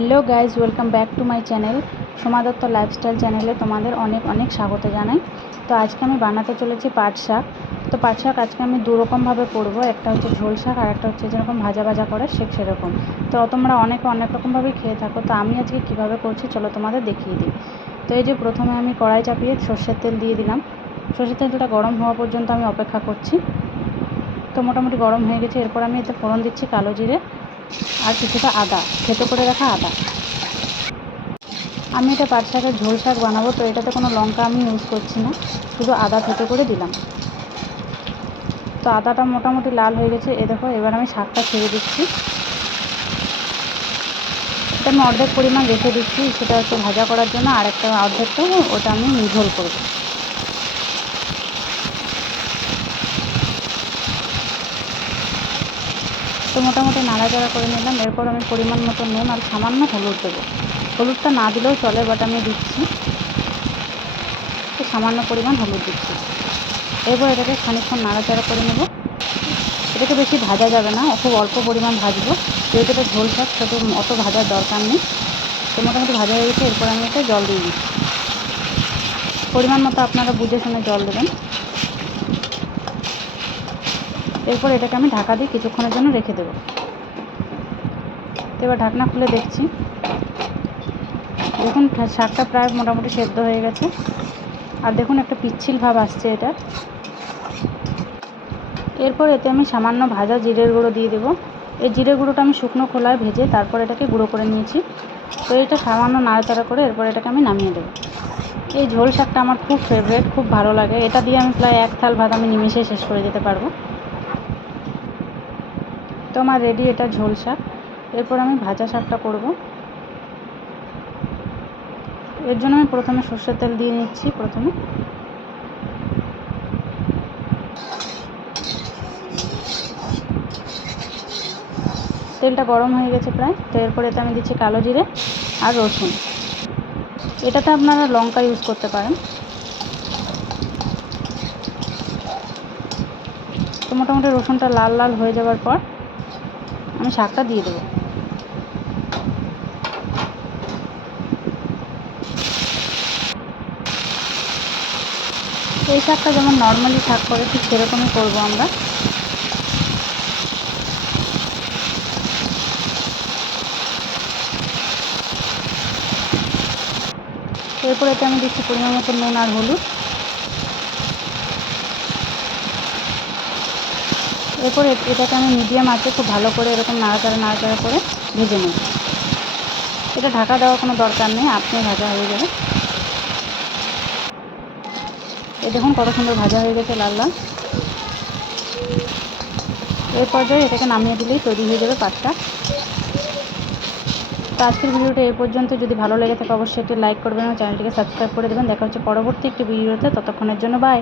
Hello guys welcome back to my channel Soma Dutta lifestyle চ্যানেলে তোমাদের অনেক অনেক স্বাগত জানাই। তো আজকে আমি বানাতে চলেছি পাট শাক। তো পাট শাক আজকে আমি দু রকমভাবে করব, একটা হচ্ছে ঝোল শাক আর একটা হচ্ছে যেরকম ভাজা ভাজা করে সে সেরকম। তো তোমরা অনেকে অনেক রকমভাবেই খেয়ে থাকো, তো আমি আজকে কীভাবে করছি চলো তোমাদের দেখিয়ে দিই। তো এই যে প্রথমে আমি কড়াই চাপিয়ে সর্ষের তেল দিয়ে দিলাম। সর্ষের তেল তেলটা গরম হওয়া পর্যন্ত আমি অপেক্ষা করছি। তো মোটামুটি গরম হয়ে গেছে, এরপর আমি এতে ফোড়ন দিচ্ছি কালো জিরে। আর কিছুটা আদা, থেতো করে রাখা আদা। আমি এটা পাট শাকের ঝোল শাক বানাবো, তো এটাতে কোনো লঙ্কা আমি ইউজ করছি না, শুধু আদা থেতো করে দিলাম। তো আদাটা মোটামুটি লাল হয়ে গেছে, এ দেখো, এবার আমি শাকটা ছেড়ে দিচ্ছি। এটা আমি অর্ধেক পরিমাণ রেখে দিচ্ছি, সেটা হচ্ছে ভাজা করার জন্য, আর একটা অর্ধেকটা ওটা আমি ঝোল করব। তো মোটামুটি নাড়াচাড়া করে নিলাম। এরপর আমি পরিমাণ মতো নুন আর সামান্য হলুদ দেবো। হলুদটা না দিলেও চলে বাট আমি দিচ্ছি। তো সামান্য পরিমাণ হলুদ দিচ্ছি। এরপর এটাকে খানিকক্ষণ নাড়াচাড়া করে নেব। এটাকে বেশি ভাজা যাবে না, খুব অল্প পরিমাণ ভাজবো। যেহেতু এটা ঝোল শাক ছোটো অত ভাজার দরকার নেই। তো মোটামুটি ভাজা হয়ে গেছে, এরপর আমি এটা জল দিয়ে দিচ্ছি। পরিমাণ মতো আপনারা বুঝে শুনে জল দেবেন। এরপর এটাকে আমি ঢাকা দিয়ে কিছুক্ষণের জন্য রেখে দেবো। এবার ঢাকনা খুলে দেখছি। দেখুন, শাকটা প্রায় মোটামুটি সেদ্ধ হয়ে গেছে। আর দেখুন, একটা পিচ্ছিল ভাব আসছে এটা এরপর এতে আমি সামান্য ভাজা জিরের গুঁড়ো দিয়ে দেবো। এই জিরে গুঁড়োটা আমি শুকনো খোলায় ভেজে তারপর এটাকে গুঁড়ো করে নিয়েছি। তো এটা সামান্য নাড়াচাড়া করে এরপর এটাকে আমি নামিয়ে দেবো। এই ঝোল শাকটা আমার খুব ফেভারেট খুব ভালো লাগে। এটা দিয়ে আমি প্রায় এক থাল ভাত আমি নিমিশেই শেষ করে দিতে পারব। তো আমার রেডি এটা ঝোল শাক। এরপর আমি ভাজা শাকটা করব। এর জন্য আমি প্রথমে সর্ষের তেল দিয়ে নিচ্ছি, প্রথমে। তেলটা গরম হয়ে গেছে প্রায়, তো এরপর এতে আমি দিচ্ছি কালো জিরে আর রসুন। এটাতে আপনারা লঙ্কা ইউজ করতে পারেন। তো মোটামুটি রসুনটা লাল লাল হয়ে যাওয়ার পর আমি শাকটা দিয়ে দেবো। এই শাকটা যেমন নর্মালি শাক করে, ঠিক সেরকমই করব আমরা। এরপরে এতে আমি দিচ্ছি পরিমাণ মতো নুন আর হলুদ। এরপর এটাকে আমি মিডিয়াম আছে খুব ভালো করে এরকম নাড়াচাড়া নাড়াচাড়া করে ভেজে নেব। এটা ঢাকা দেওয়ার কোনো দরকার নেই, আপনি ভাজা হয়ে যাবে। এ দেখুন কত সুন্দর ভাজা হয়ে গেছে লাল লাল। এই পর্যায়ে এটাকে নামিয়ে দিলেই তৈরি হয়ে যাবে পাটটা তো আজকের ভিডিওটা এই পর্যন্ত। যদি ভালো লেগে থাকে, অবশ্যই একটি লাইক করবেন এবং চ্যানেলটিকে সাবস্ক্রাইব করে দেবেন। দেখা হচ্ছে পরবর্তী একটি ভিডিওতে। ততক্ষণের জন্য বাই।